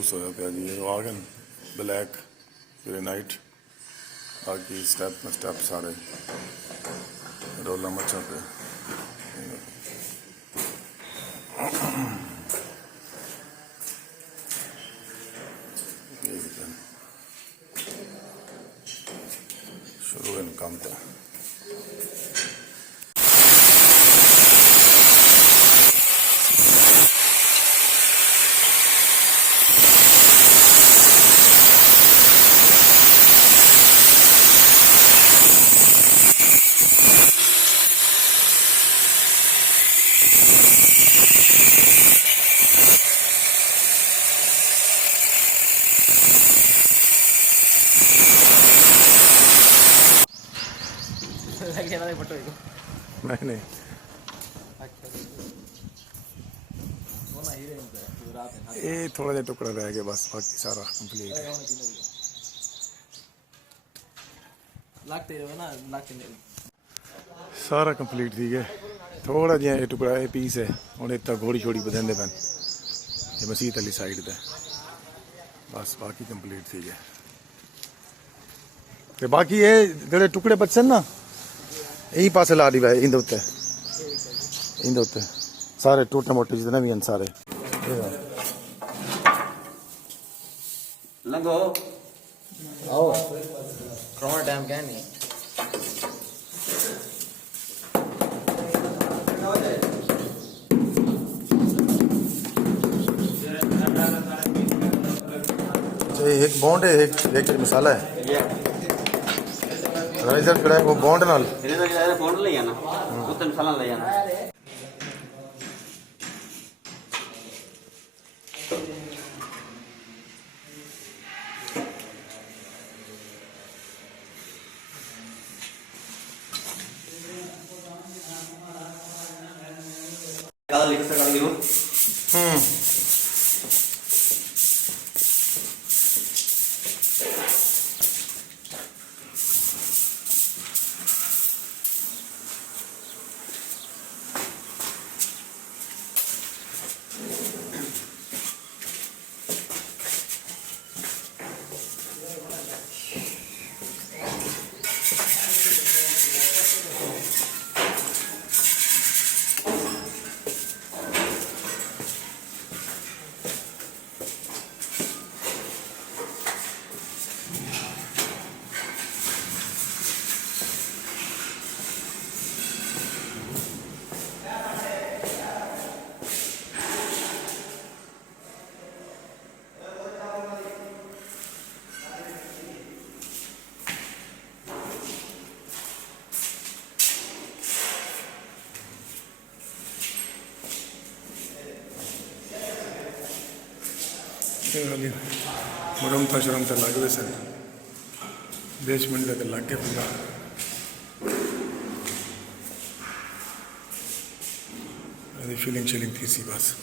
लूस होया पे जी wagon black granite बाकी स्टेप सारे रोला मचा पे शुरू है काम था नहीं ये थोड़ा जा टुकड़ा रह गया बस बाकी सारा कंप्लीट है सारा कंप्लीट थी गया थोड़ा जिहा ये टुकड़ा ये पीस है हूँ इतना घोड़ी छोड़ी बदलते पैन ये मसीत वाली साइड ते बस बाकी कंप्लीट थी गया ते बाकी ये जेडे टुकड़े बचे ना यही पासे ला दी भाई इंदे उत्ते सारे टूटे मोटे जितने भी हैं सारे लंगो आओ कौन टाइम क्या नहीं एक बॉन्ड है एक मसाला है राइजर कड़ा वो बॉन्ड नाल बॉन्ड ले आना उत्ते मसाला ले आना cada liga se cada liga मुरम था लगते सन बेसमेंट का लग गया पूरा फीलिंग थी सी बस